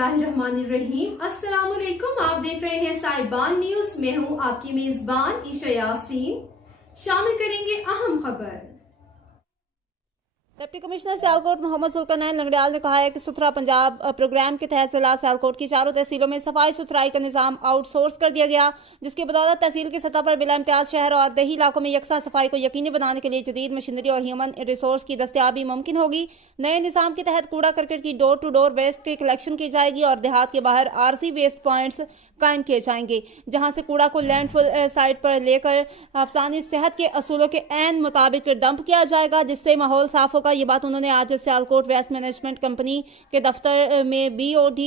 बिस्मिल्लाहिर्रहमानिर्रहीम। अस्सलामुअलैकुम। आप देख रहे हैं साहिबान न्यूज। मैं हूं आपकी मेजबान ईशा यासीन। शामिल करेंगे अहम खबर। डिप्टी कमिश्नर सियालकोट मोहम्मद सुल्करनैन लंगड़ियाल ने कहा है कि सुथरा पंजाब प्रोग्राम के तहत जिला सियालकोट की चारों तहसीलों में सफाई सुथराई का निजाम आउटसोर्स कर दिया गया, जिसकी बदौलत तहसील की सतह पर बिला इम्तियाज शहर और देही इलाकों में यकसा सफाई को यकीनी बनाने के लिए जदीद मशीनरी और ह्यूमन रिसोर्स की दस्तियाबी मुमकिन होगी। नए निजाम के तहत कूड़ा करकट की डोर टू डोर वेस्ट की कलेक्शन की जाएगी और देहात के बाहर आरजी वेस्ट पॉइंट्स कायम किए जाएंगे, जहां से कूड़ा को लैंडफिल साइट पर लेकर अफसानी सेहत के असूलों के ऐन मुताबिक डंप किया जाएगा, जिससे माहौल साफ होगा। ये बात उन्होंने आज सियालकोट वेस्ट मैनेजमेंट कंपनी के दफ्तर में BOD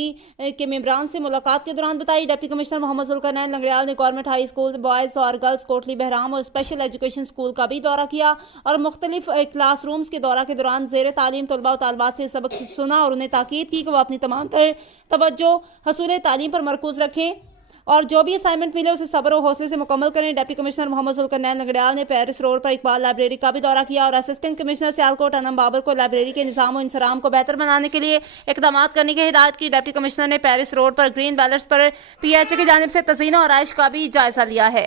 के मेंबरान से मुलाकात के दौरान बताई। डिप्टी कमिश्नर मोहम्मद सुल्करनैन लंगड़ियाल ने गवर्नमेंट हाई स्कूल बॉयज और गर्ल्स कोटली बहराम और स्पेशल एजुकेशन स्कूल का भी दौरा किया और मुख्तलिफ क्लासरूम्स के दौरा के दौरान जेर तालीम तलबा और तालबात से सबक सुना और उन्हें ताकीद की कि वो अपनी तमाम तर तवज्जो हसूल तालीम पर मरकूज रखें और जो भी असाइनमेंट मिले उसे सब्र और हौसले से मुकम्मल करें। डिप्टी कमिश्नर मोहम्मद सुल्करनैन लंगड़ियाल ने पेरिस रोड पर इकबाल लाइब्रेरी का भी दौरा किया और असिस्टेंट कमिश्नर सियालकोट अनम बाबर को लाइब्रेरी के निज़ाम और इंसराम को बेहतर बनाने के लिए इकदाम करने की हिदायत की। डिप्टी कमिश्नर ने पेरिस रोड पर ग्रीन बैलर्स पर PHA की जानिब से तज़ीन और आइश का भी जायजा लिया है।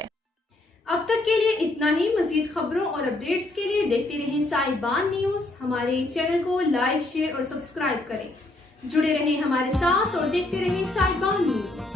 अब तक के लिए इतना ही। मजीद खबरों और अपडेट्स के लिए देखते रहें साहिबान न्यूज। हमारे चैनल को लाइक, शेयर और सब्सक्राइब करें। जुड़े रहें हमारे साथ और देखते रहें साहिबान न्यूज।